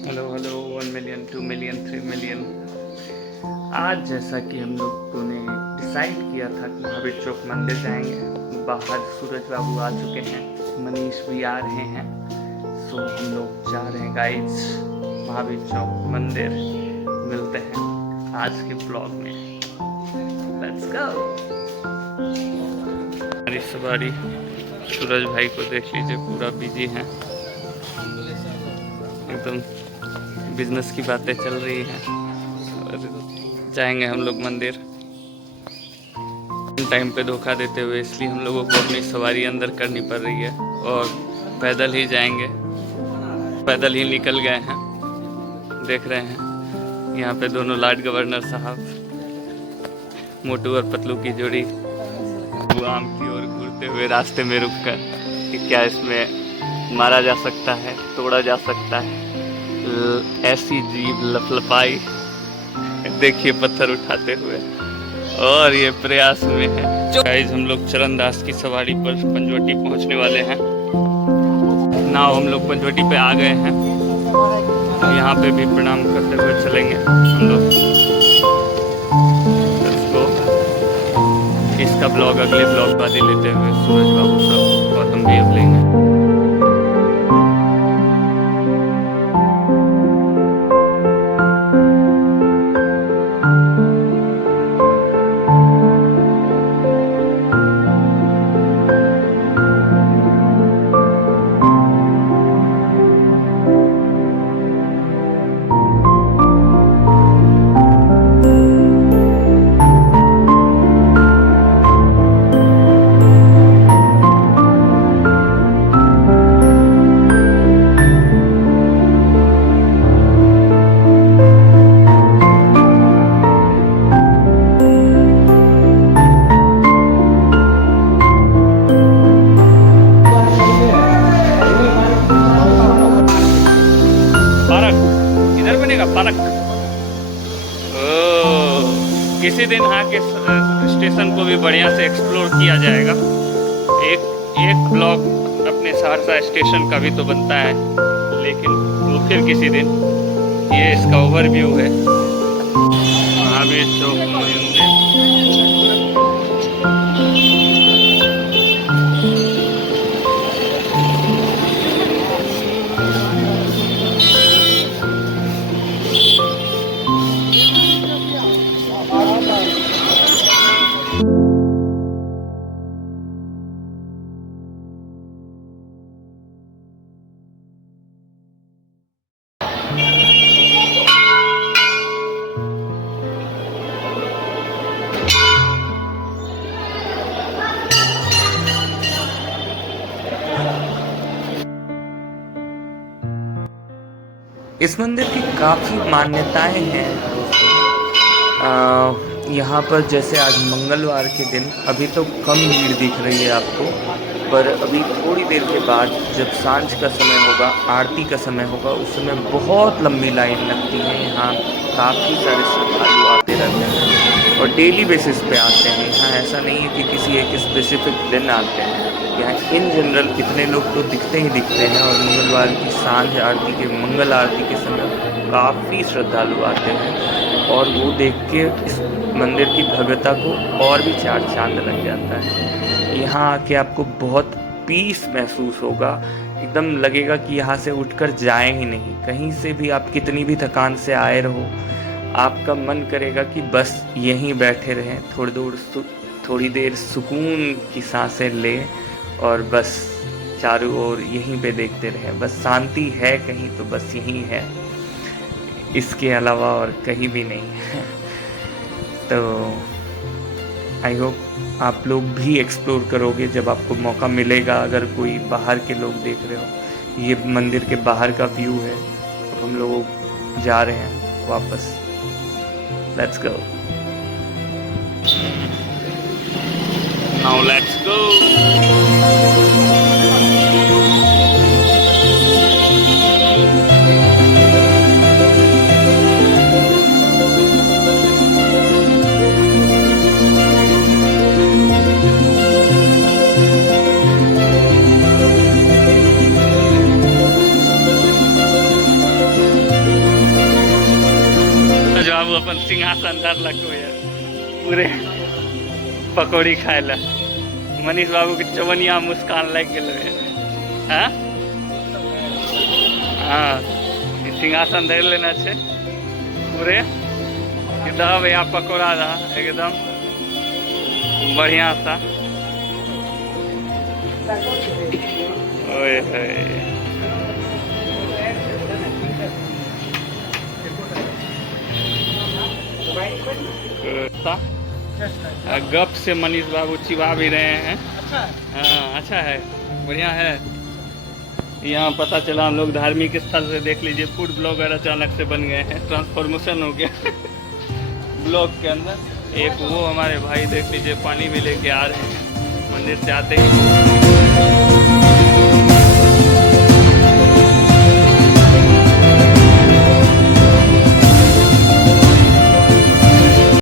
Hello hello 1 million 2 million 3 million. आज जैसा कि हम लोगों ने डिसाइड किया था कि महावीर चौक मंदिर जाएंगे। बाहर सूरज बाबू आ चुके हैं, मनीष भी आ रहे हैं। सो हम लोग जा रहे हैं गाइस महावीर चौक मंदिर। मिलते हैं आज के ब्लॉग में। Let's go. हमारी सवारी सूरज भाई को देख लीजिए, पूरा बिजी हैं, एकदम बिजनेस की बातें चल रही हैं। और जाएंगे हम लोग मंदिर टाइम पे धोखा देते हुए, इसलिए हम लोगों को अपनी सवारी अंदर करनी पड़ रही है और पैदल ही जाएंगे। पैदल ही निकल गए हैं। देख रहे हैं यहाँ पे दोनों लॉर्ड गवर्नर साहब, मोटू और पतलू की जोड़ी, वो आम की ओर घूरते हुए रास्ते में रुक कर कि क्या इसमें मारा जा सकता है, तोड़ा जा सकता है। ऐसी जीभ लपलपाई, देखिए पत्थर उठाते हुए, और ये प्रयास में है। गाइस हम लोग चरणदास की सवारी पर पंचवटी पहुंचने वाले हैं। नाव हम लोग पंचवटी पे आ गए हैं। यहाँ पे भी प्रणाम करते हुए चलेंगे हम लोग। इसको इसका ब्लॉग अगले ब्लॉग बाद ही लेते हुए सूरज बाबू सब और हम भी अब लेंगे। पार्क। किसी दिन यहाँ के स्टेशन को भी बढ़िया से एक्सप्लोर किया जाएगा। एक ब्लॉग अपने सहरसा स्टेशन का भी तो बनता है, लेकिन वो फिर किसी दिन। ये इसका ओवरव्यू है महावीर चौक मंदिर। इस मंदिर की काफ़ी मान्यताएं हैं दोस्तों। यहाँ पर जैसे आज मंगलवार के दिन अभी तो कम भीड़ दिख रही है आपको, पर अभी थोड़ी देर के बाद जब सांझ का समय होगा, आरती का समय होगा, उस समय बहुत लंबी लाइन लगती है। यहाँ काफ़ी सारे श्रद्धालु आते रहते हैं और डेली बेसिस पे आते हैं। यहाँ ऐसा नहीं है कि किसी एक स्पेसिफिक दिन आते हैं। यहाँ इन जनरल कितने लोग तो दिखते ही दिखते हैं। और मंगलवार की सांझ आरती के, मंगल आरती के समय काफ़ी श्रद्धालु आते हैं और वो देख के इस मंदिर की भव्यता को और भी चार चांद लग जाता है। यहाँ आके आपको बहुत पीस महसूस होगा। एकदम लगेगा कि यहाँ से उठकर जाएं ही नहीं। कहीं से भी आप कितनी भी थकान से आए रहो, आपका मन करेगा कि बस यहीं बैठे रहें, थोड़ी देर सुकून की सांसें लें और बस चारों ओर यहीं पे देखते रहें। बस शांति है कहीं तो बस यहीं है, इसके अलावा और कहीं भी नहीं है। तो आई होप आप लोग भी एक्सप्लोर करोगे जब आपको मौका मिलेगा। अगर कोई बाहर के लोग देख रहे हो, ये मंदिर के बाहर का व्यू है। अब हम लोग जा रहे हैं वापस। Let's go. Now let's go. अपन सिंहासन धरलक यार पूरे पकौड़ी खाए ला। मनीष बाबू के चवनिया मुस्कान लग गए। हाँ हाँ सिंहासन धर लेना छे पूरे एकदम भैया पकौड़ा रहा एकदम बढ़िया सा। ओए गप से मनीष बाबू चिवा भी रहे हैं। हाँ अच्छा है बढ़िया है। यहाँ पता चला हम लोग धार्मिक स्थल से देख लीजिए फूड ब्लॉगर अचानक से बन गए हैं, ट्रांसफॉर्मेशन हो गया ब्लॉग के अंदर। एक वो हमारे भाई देख लीजिए पानी भी लेके आ रहे हैं मंदिर से आते ही।